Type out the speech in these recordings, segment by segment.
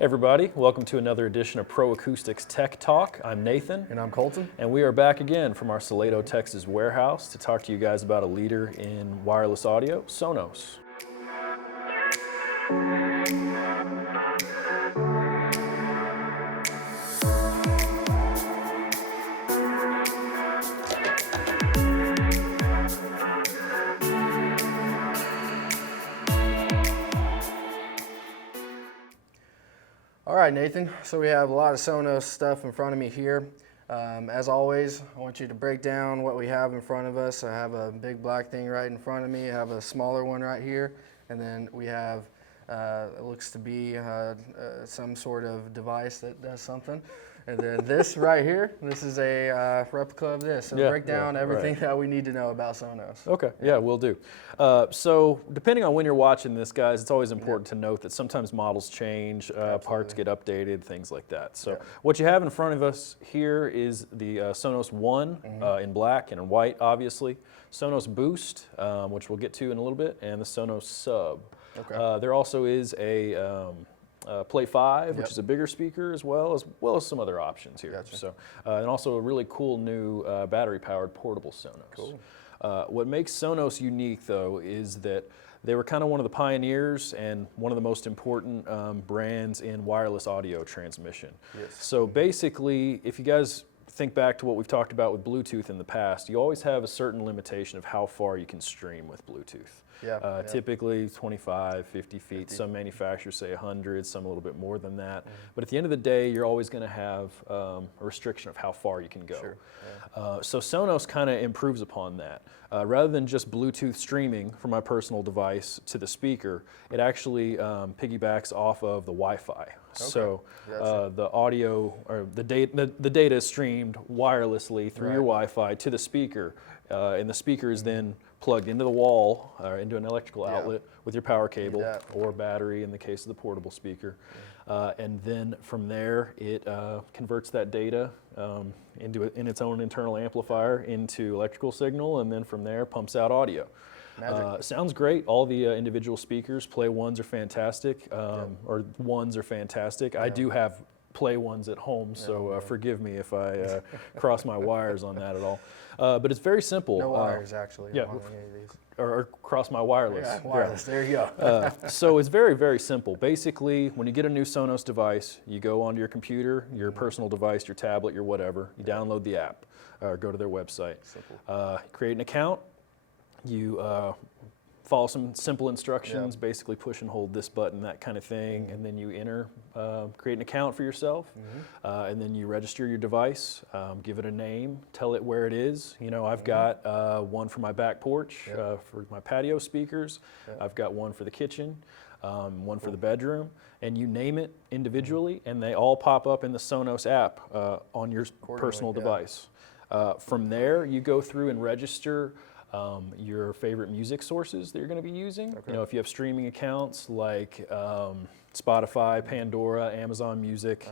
Everybody, welcome to another edition of Pro Acoustics Tech Talk. I'm Nathan. And I'm Colton. And we are back again from our Salado, Texas warehouse to talk to you guys about a leader in wireless audio, Sonos. All right, Nathan. So we have a lot of Sonos stuff in front of me here. As always, I want you to break down what we have in front of us. I have a big black thing right in front of me. I have a smaller one right here. And then we have, it looks to be some sort of device that does something. And then this right here, this is a replica of this. So break down everything that we need to know about Sonos. Okay, yeah, we'll do. So depending on when you're watching this, guys, it's always important to note that sometimes models change, parts get updated, things like that. So what you have in front of us here is the Sonos One in black and in white, obviously. Sonos Boost, which we'll get to in a little bit, and the Sonos Sub. Okay. There also is a Play 5, which is a bigger speaker as well as some other options here. Gotcha. So, and also a really cool new battery-powered portable Sonos. Cool. What makes Sonos unique, though, is that they were kind of one of the pioneers and one of the most important brands in wireless audio transmission. Yes. So basically, if you guys think back to what we've talked about with Bluetooth in the past, you always have a certain limitation of how far you can stream with Bluetooth. Typically 25, 50 feet. Some manufacturers say 100, some a little bit more than that. But at the end of the day, you're always going to have a restriction of how far you can go. Sure. So Sonos kind of improves upon that. Rather than just Bluetooth streaming from my personal device to the speaker, it actually piggybacks off of the Wi-Fi. Okay. So the audio or the data is streamed wirelessly through your Wi-Fi to the speaker, and the speaker is then plugged into the wall or into an electrical outlet with your power cable or battery in the case of the portable speaker. And then from there, it converts that data in its own internal amplifier into electrical signal, and then from there pumps out audio. Sounds great. All the individual speakers, Play Ones are fantastic, or Ones are fantastic. I do have Play Ones at home, so forgive me if I cross my wires on that at all. But it's very simple. No wires, actually. Yeah, on any of these. or cross my wireless. Yeah, wireless. There you go. So it's very, very simple. Basically, when you get a new Sonos device, you go onto your computer, your personal device, your tablet, your whatever. You download the app or go to their website. Simple. Create an account. You follow some simple instructions, basically push and hold this button, that kind of thing, and then you create an account for yourself, and then you register your device, give it a name, tell it where it is. You know, I've got one for my back porch, for my patio speakers. I've got one for the kitchen, one for the bedroom, and you name it individually, and they all pop up in the Sonos app on your personal device. From there, you go through and register your favorite music sources that you're going to be using. You know, if you have streaming accounts like Spotify, Pandora, Amazon Music,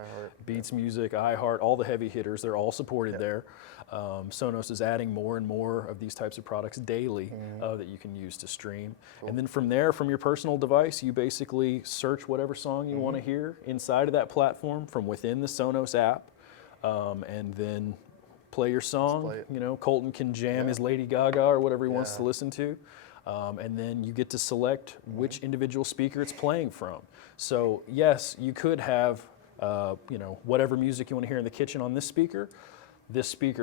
Beats Music, iHeart, all the heavy hitters, they're all supported there. Sonos is adding more and more of these types of products daily that you can use to stream. And then from there, from your personal device, you basically search whatever song you want to hear inside of that platform from within the Sonos app, and then play your song. You know, Coltin can jam his Lady Gaga or whatever he wants to listen to, and then you get to select which individual speaker it's playing from. So yes, you could have you know, whatever music you want to hear in the kitchen on this speaker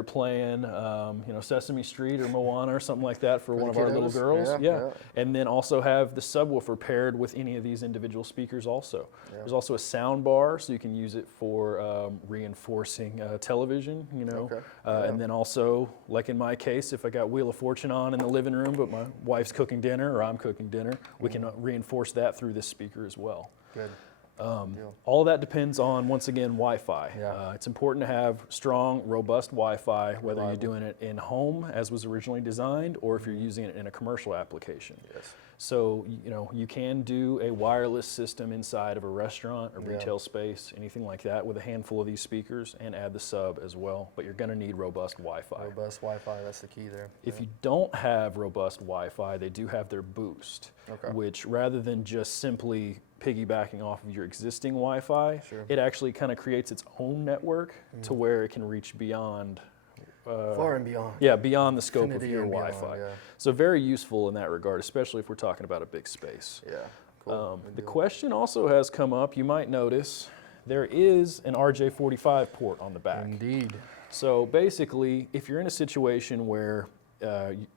playing you know, Sesame Street or Moana or something like that for one of our little girls. And then also have the subwoofer paired with any of these individual speakers also. There's also a sound bar, so you can use it for reinforcing television, you know. And then also, like in my case, if I got Wheel of Fortune on in the living room but my wife's cooking dinner or I'm cooking dinner, we can reinforce that through this speaker as well. Good. All of that depends on, once again, Wi-Fi. It's important to have strong, robust Wi-Fi, whether you're doing it in home, as was originally designed, or if you're using it in a commercial application. So, you know, you can do a wireless system inside of a restaurant or Yeah. retail space, anything like that, with a handful of these speakers and add the sub as well. But you're going to need robust Wi-Fi. Robust Wi-Fi, that's the key there. If you don't have robust Wi-Fi, they do have their Boost, Okay. which rather than just simply piggybacking off of your existing Wi-Fi, Sure. it actually kind of creates its own network to where it can reach beyond. Far and beyond. Yeah, beyond the scope Infinity of your and beyond, Wi-Fi. yeah. So very useful in that regard, especially if we're talking about a big space. Yeah, cool. Good The deal. question also has come up, you might notice, there is an RJ45 port on the back. Indeed. So basically, if you're in a situation where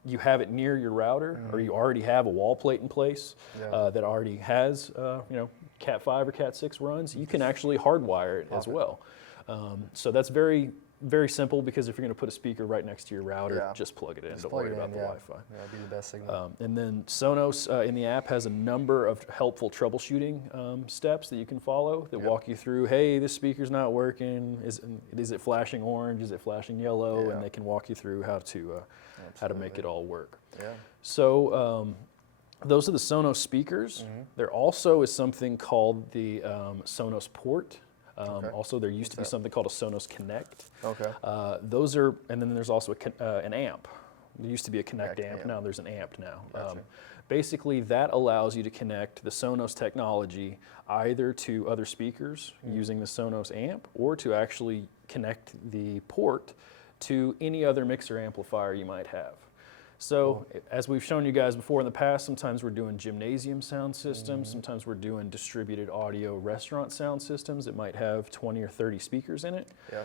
you have it near your router, or you already have a wall plate in place Yeah. that already has, you know, Cat 5 or Cat 6 runs, you can actually hardwire it as well. So that's very, very simple, because if you're going to put a speaker right next to your router, Yeah. just plug it in. Just Don't plug worry it about in, the yeah. Wi-Fi. Yeah, that'd be the best signal. And then Sonos in the app has a number of helpful troubleshooting steps that you can follow that walk you through, hey, this speaker's not working, is it flashing orange, is it flashing yellow, Yeah. and they can walk you through how to make it all work. Yeah. So those are the Sonos speakers. There also is something called the Sonos port. Also, there used to be something called a Sonos Connect. Okay. Those are, and then there's also an amp. There used to be a Connect Connect amp. amp. Now there's an amp now. Gotcha. Basically, that allows you to connect the Sonos technology either to other speakers using the Sonos amp, or to actually connect the port to any other mixer amplifier you might have. So, as we've shown you guys before in the past, sometimes we're doing gymnasium sound systems, sometimes we're doing distributed audio restaurant sound systems that might have 20 or 30 speakers in it. Yeah.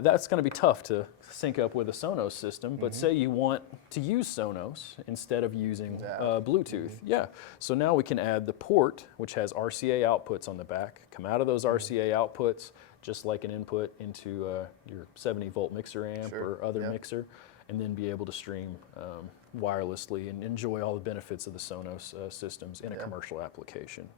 That's going to be tough to sync up with a Sonos system, but say you want to use Sonos instead of using Bluetooth. Yeah, so now we can add the port, which has RCA outputs on the back, come out of those RCA outputs, just like an input into your 70-volt mixer amp or other mixer, and then be able to stream wirelessly and enjoy all the benefits of the Sonos systems in a commercial application.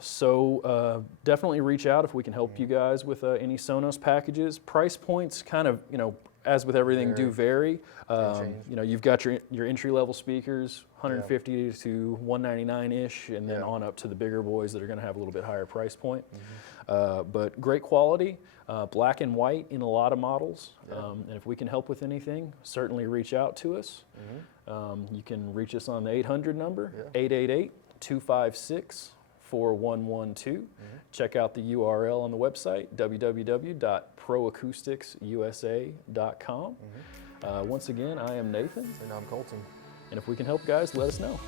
So definitely reach out if we can help you guys with any Sonos packages. Price points kind of, you know, as with everything, do vary. You know, you've got your entry-level speakers, 150 to 199-ish, and then on up to the bigger boys that are going to have a little bit higher price point. But great quality, black and white in a lot of models. And if we can help with anything, certainly reach out to us. You can reach us on the 800 number, 888-256-4112. Check out the URL on the website, www.proacousticsusa.com. Once again, I am Nathan, And I'm Colton. and if we can help, guys, let us know.